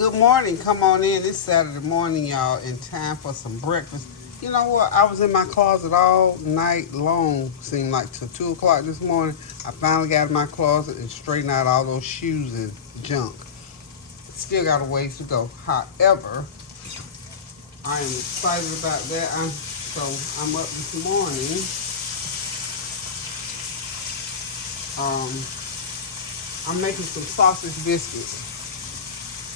Good morning. Come on in. It's Saturday morning, y'all, and time for some breakfast. You know what? I was in my closet all night long, seemed like till 2 o'clock this morning. I finally got in my closet and straightened out all those shoes and junk. Still got a ways to go. However, I am excited about that. I'm up this morning. I'm making some sausage biscuits.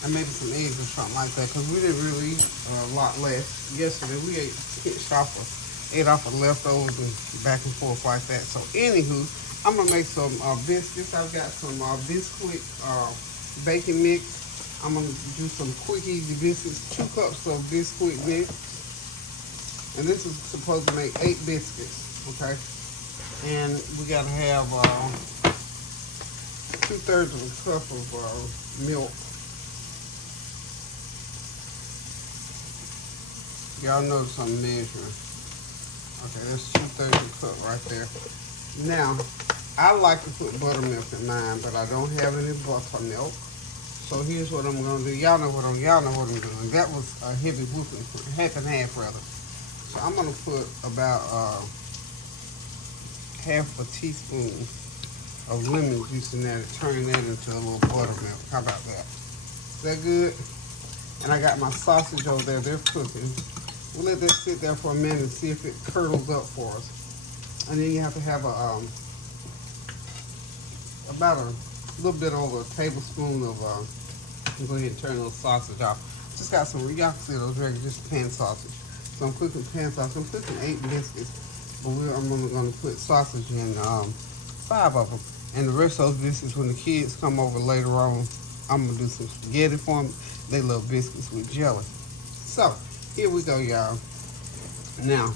And maybe some eggs or something like that, because we didn't really eat a lot less. Yesterday we ate off of leftovers and back and forth like that. So anywho, I'm gonna make some biscuits. I've got some Biscuit bacon mix. I'm gonna do some quick easy biscuits. 2 cups of Biscuit mix, and this is supposed to make 8 biscuits. Okay, and we gotta have 2/3 of a cup of milk. Y'all notice I'm measuring. Okay, that's 2/3 of a cup right there. Now, I like to put buttermilk in mine, but I don't have any buttermilk. So here's what I'm gonna do. Y'all know what I'm doing. That was a heavy whooping, half and half rather. So I'm gonna put about half a teaspoon of lemon juice in there to turn that into a little buttermilk. How about that? Is that good? And I got my sausage over there. They're cooking. We'll let that sit there for a minute and see if it curdles up for us. And then you have to have about a little bit over a tablespoon of, go ahead and turn those sausage off. Just got some, y'all can see those regular, just pan sausage. So I'm cooking pan sausage. I'm cooking 8 biscuits, but I'm only going to put sausage in 5 of them. And the rest of those biscuits, when the kids come over later on, I'm going to do some spaghetti for them. They love biscuits with jelly. So, here we go, y'all. Now,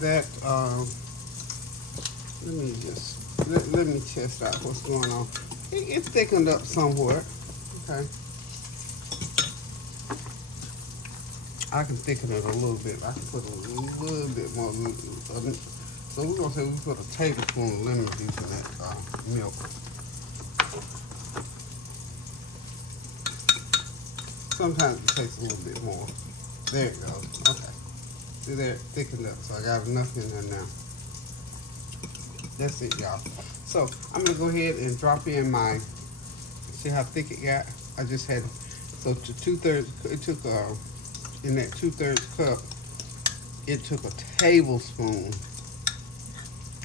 that, let me test out what's going on. It's thickened up somewhat, okay? I can thicken it a little bit. I can put a little bit more. So we're gonna say we put a tablespoon of lemon juice in that milk. Sometimes it takes a little bit more. There it goes. Okay. See there, it thickened up. So I got enough in there now. That's it, y'all. So I'm gonna go ahead and drop in my. See how thick it got? I just had so to 2/3. It took in that 2/3 cup. It took a tablespoon.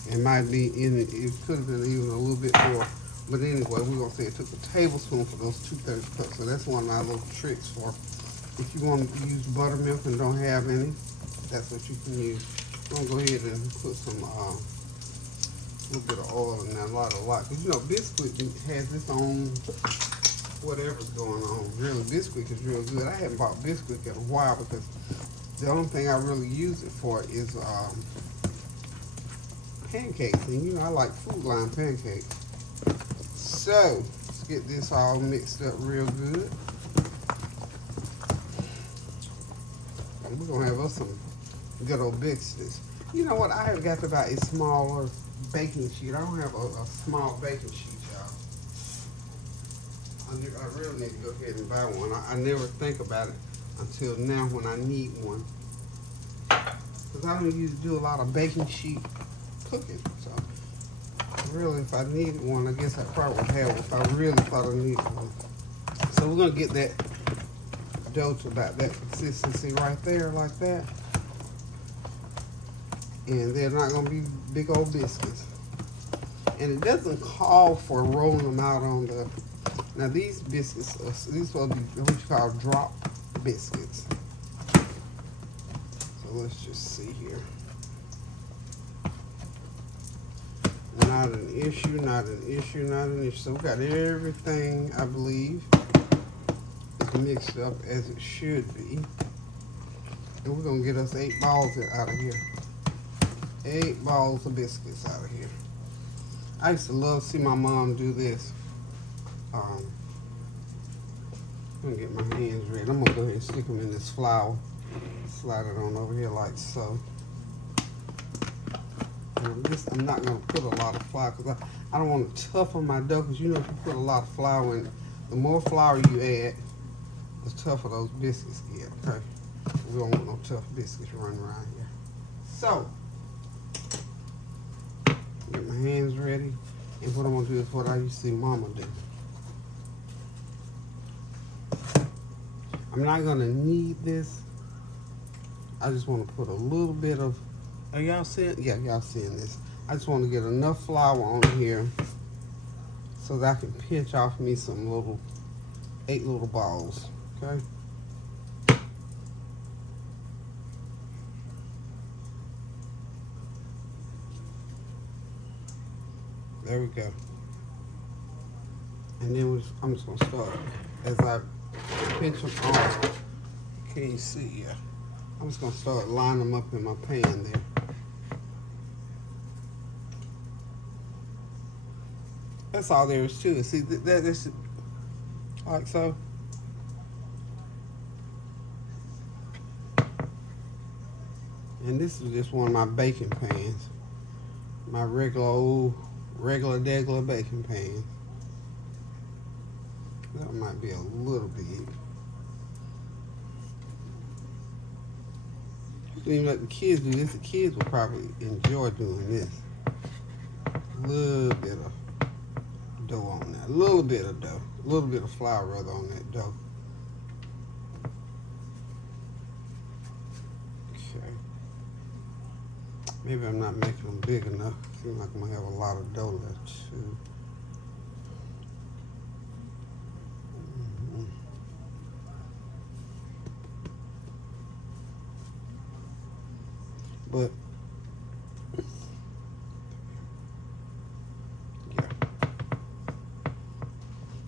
It might be in it. It could have been even a little bit more. But anyway, we're going to say it took a tablespoon for those 2/3 cups. So that's one of my little tricks for if you want to use buttermilk and don't have any, that's what you can use. I'm going to go ahead and put some little bit of oil in there, a lot. Because, you know, Biscuit has its own whatever's going on. Really, Biscuit is real good. I haven't bought Biscuit in a while because the only thing I really use it for is pancakes. And, you know, I like Food Line pancakes. So, let's get this all mixed up real good. And we're going to have us some good old biscuits. You know what? I have got to buy a smaller baking sheet. I don't have a small baking sheet, y'all. I really need to go ahead and buy one. I never think about it until now when I need one. Because I don't usually do a lot of baking sheet cooking. So, really, if I needed one, I guess I probably would have one if I really thought I needed one. So we're going to get that dough to about that consistency right there, like that. And they're not going to be big old biscuits. And it doesn't call for rolling them out on the... Now these biscuits, these are supposed to be what you call drop biscuits. So let's just see here. Not an issue. So we got everything, I believe, is mixed up as it should be. And we're going to get us 8 balls out of here. 8 balls of biscuits out of here. I used to love to see my mom do this. I'm going to get my hands ready. I'm going to go ahead and stick them in this flour. Slide it on over here like so. I'm not going to put a lot of flour because I don't want to toughen my dough, because you know if you put a lot of flour in, the more flour you add, the tougher those biscuits get, okay? We don't want no tough biscuits running around here. So, get my hands ready. And what I'm gonna do is what I used to see Mama do. I'm not gonna knead this. I just want to put a little bit of, are y'all seeing? Yeah, y'all seeing this. I just want to get enough flour on here so that I can pinch off me some little, 8 little balls, okay? There we go. And then I'm just gonna start as I pinch them off. Can you see? Yeah. I'm just gonna start lining them up in my pan there. That's all there is to it. See, that's like so. And this is just one of my baking pans. My regular degular baking pan. That might be a little big. You can even let the kids do this. The kids will probably enjoy doing this. A little bit of dough on that. A little bit of dough. A little bit of flour rather on that dough. Okay. Maybe I'm not making them big enough. Seems like I'm gonna have a lot of dough left too. But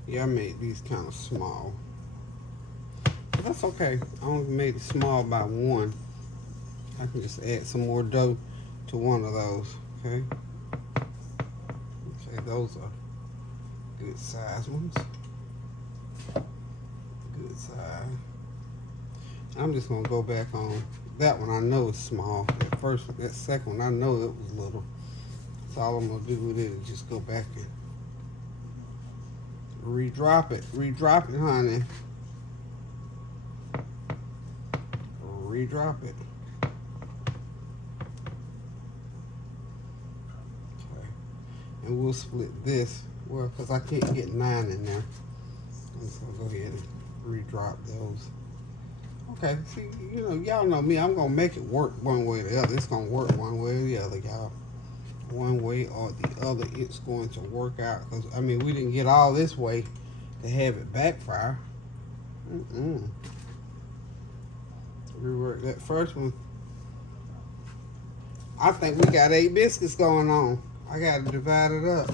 yeah, I made these kind of small. But that's okay. I only made it small by 1. I can just add some more dough to one of those, okay? Okay, those are good size ones. Good size. I'm just gonna go back on that one. I know it's small. That second one, I know it was little. So all I'm gonna do with it is just go back and redrop it. Redrop it, honey. Redrop it. Okay. And we'll split this. Well, because I can't get 9 in there. I'm just gonna go ahead and redrop those. Okay, see, you know, y'all know me. I'm gonna make it work one way or the other. It's gonna work one way or the other, y'all. One way or the other, it's going to work out. Because, I mean, we didn't get all this way to have it backfire. Rework that first one. I think we got 8 biscuits going on. I gotta divide it up.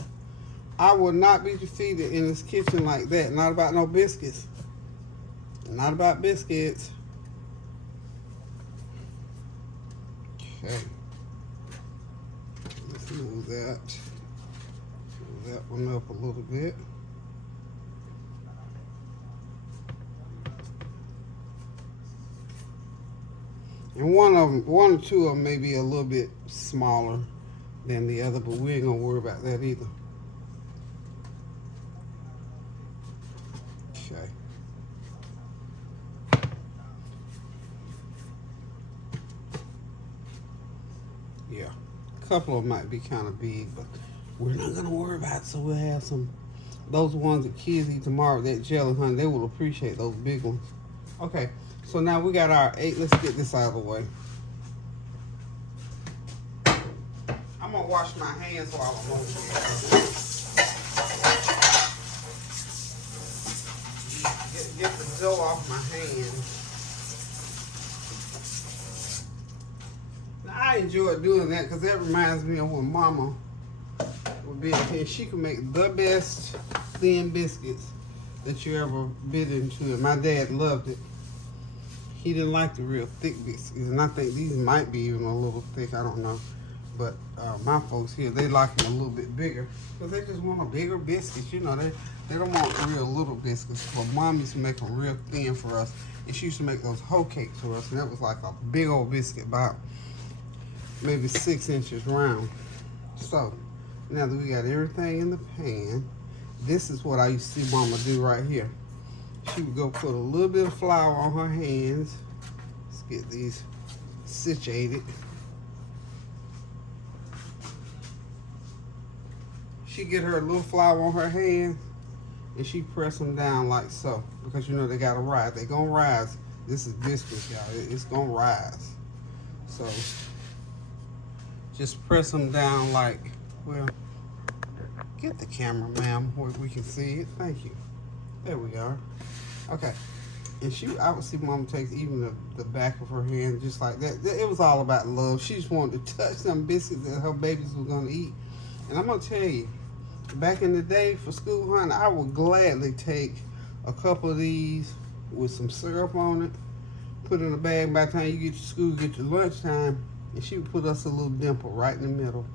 I will not be defeated in this kitchen like that. Not about no biscuits. Not about biscuits. Okay. Let's move that. Move that one up a little bit. And one or two of them may be a little bit smaller than the other, but we ain't gonna worry about that either. Okay. Yeah, a couple of them might be kind of big, but we're not gonna worry about it. So we'll have some, those ones that kids eat tomorrow, that jelly, honey, they will appreciate those big ones. Okay, so now we got our 8. Let's get this out of the way. I'm gonna wash my hands while I'm over here. Get the dough off my hands. I enjoy doing that because that reminds me of when Mama would be here. She could make the best thin biscuits that you ever bit into. And my dad loved it. He didn't like the real thick biscuits. And I think these might be even a little thick. I don't know. But my folks here, they like them a little bit bigger because they just want a bigger biscuits. You know, they don't want real little biscuits. But Mom used to make them real thin for us. And she used to make those hoe cakes for us. And that was like a big old biscuit about maybe 6 inches round. So now that we got everything in the pan, This is what I used to see Mama do right here. She would go put a little bit of flour on her hands. Let's get these situated. She get her a little flour on her hands and she press them down like so, because you know they gotta rise. They gonna rise. This is biscuits, y'all. It's gonna rise. So just press them down like, well, get the camera, ma'am, where we can see it. Thank you. There we are. Okay. And I would see Mama take even the back of her hand just like that. It was all about love. She just wanted to touch some biscuits that her babies were gonna eat. And I'm gonna tell you, back in the day for school, honey, I would gladly take a couple of these with some syrup on it, put it in a bag. By the time you get to school, get to lunchtime, and she would put us a little dimple right in the middle.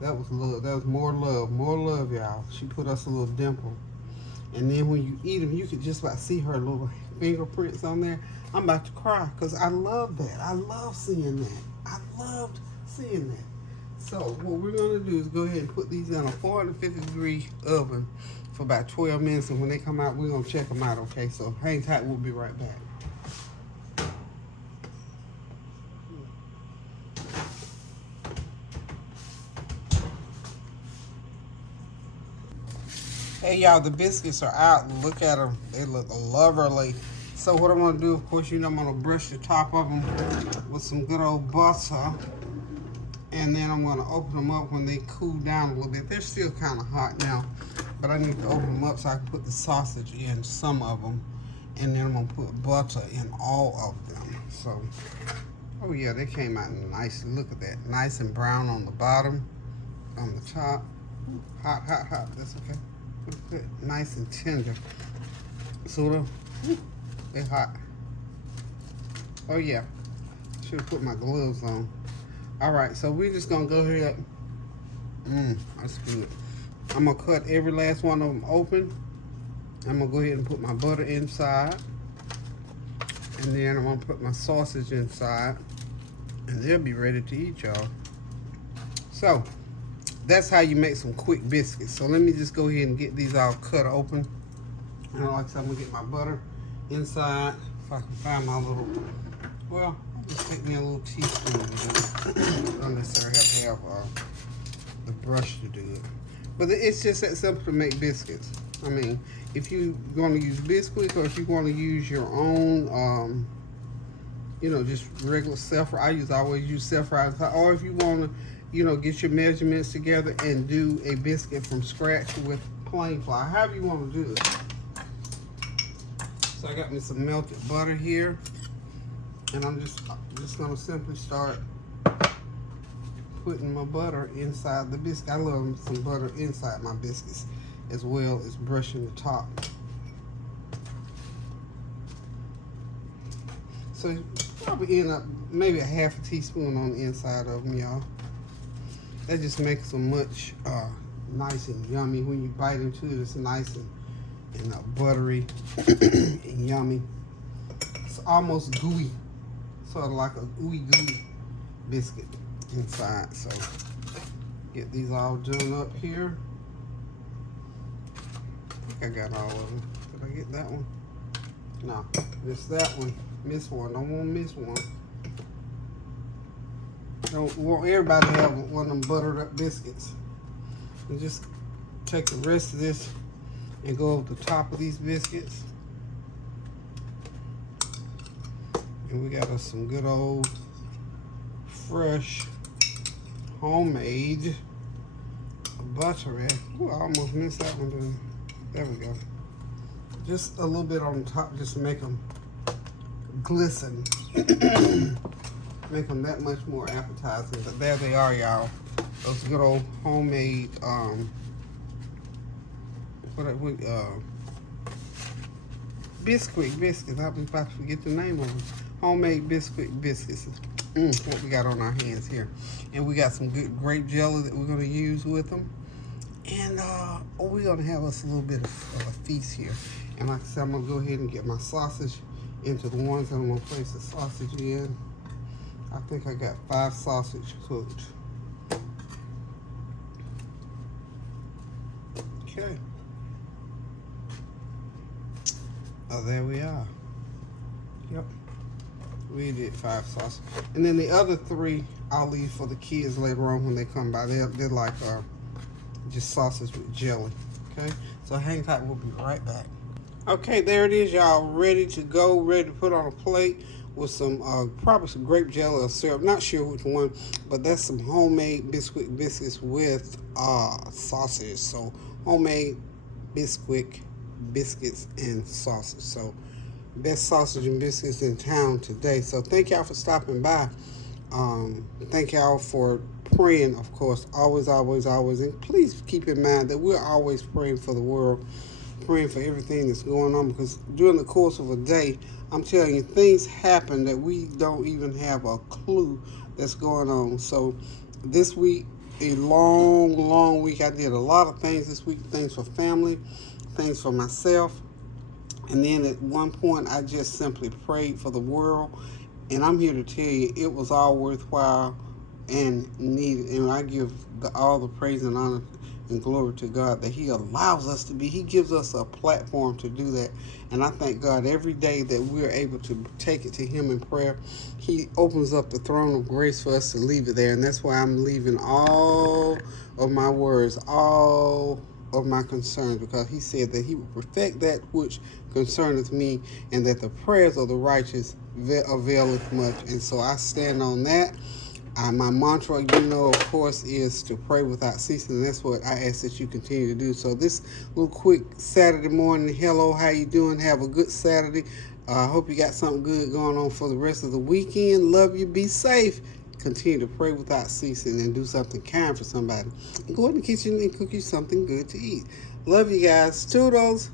That was love. That was more love, y'all. She put us a little dimple. And then when you eat them, you could just about see her little fingerprints on there. I'm about to cry because I love that. I love seeing that. I loved seeing that. So what we're going to do is go ahead and put these in a 450-degree oven for about 12 minutes. And when they come out, we're going to check them out, okay? So hang tight. We'll be right back. Hey y'all, the biscuits are out. Look at them. They look lovely. So what I'm gonna do, of course, you know, I'm gonna brush the top of them with some good old butter. And then I'm gonna open them up when they cool down a little bit. They're still kind of hot now, but I need to open them up so I can put the sausage in some of them. And then I'm gonna put butter in all of them. So, oh yeah, they came out nice. Look at that. Nice and brown on the bottom, on the top. Hot, hot, hot. That's okay. Good, nice and tender. So they're hot. Oh yeah, should have put my gloves on. All right, so we're just gonna go ahead. That's good. I'm gonna cut every last one of them open. I'm gonna go ahead and put my butter inside, and then I'm gonna put my sausage inside, and they'll be ready to eat, y'all. So that's how you make some quick biscuits. So let me just go ahead and get these all cut open. And like I said, I'm gonna get my butter inside. If I can find my little, well, just take me a little teaspoon to do it. Don't necessarily have to have the brush to do it. But it's just that simple to make biscuits. I mean, if you're gonna use Biscuits, or if you wanna use your own, you know, just regular self-fry. I always use self-fry. Or if you wanna, you know, get your measurements together and do a biscuit from scratch with plain flour, however you want to do it. So I got me some melted butter here, and I'm just gonna simply start putting my butter inside the biscuit. I love some butter inside my biscuits, as well as brushing the top. So you probably end up maybe a half a teaspoon on the inside of them, y'all. That just makes them much nice and yummy. When you bite into it, it's nice and buttery and yummy. It's almost gooey, sort of like a gooey biscuit inside. So get these all done up here. I think I got all of them. Did I get that one? No, missed that one. Miss one. Don't want to miss one. Don't want everybody to have one of them buttered up biscuits. And just take the rest of this and go over the top of these biscuits. And we got us some good old fresh homemade buttery. Ooh, I almost missed that one too. There we go. Just a little bit on the top, just to make them glisten. Make them that much more appetizing. But there they are, y'all. Those good old homemade biscuits. I'm about to forget the name of them. Homemade biscuits. What we got on our hands here. And we got some good grape jelly that we're going to use with them. And we're going to have us a little bit of a feast here. And like I said, I'm going to go ahead and get my sausage into the ones that I'm going to place the sausage in. I think I got 5 sausage cooked. Okay. Oh, there we are. Yep. We did 5 sauces. And then the other 3 I'll leave for the kids later on when they come by. They're like just sausage with jelly. Okay? So hang tight, we'll be right back. Okay, there it is, y'all. Ready to go, ready to put on a plate with some, probably some grape jelly or syrup. Not sure which one, but that's some homemade biscuits with sausage. So homemade biscuits and sausage. So best sausage and biscuits in town today. So thank y'all for stopping by. Thank y'all for praying, of course, always, and please keep in mind that we're always praying for the world, praying for everything that's going on, because during the course of a day, I'm telling you, things happen that we don't even have a clue that's going on. So this week, a long week. I did a lot of things this week, things for family, things for myself. And then at one point, I just simply prayed for the world. And I'm here to tell you, it was all worthwhile and needed. And I give all the praise and honor and glory to God that He allows us to be. He gives us a platform to do that. And I thank God every day that we're able to take it to Him in prayer. He opens up the throne of grace for us to leave it there. And that's why I'm leaving all of my words, all of my concerns, because He said that He will perfect that which concerneth me, and that the prayers of the righteous availeth much. And so I stand on that. My mantra, of course, is to pray without ceasing, and that's what I ask that you continue to do. So this little quick Saturday morning, hello, how you doing? Have a good Saturday. I hope you got something good going on for the rest of the weekend. Love you. Be safe. Continue to pray without ceasing and do something kind for somebody. And go in the kitchen and cook you something good to eat. Love you guys. Toodles.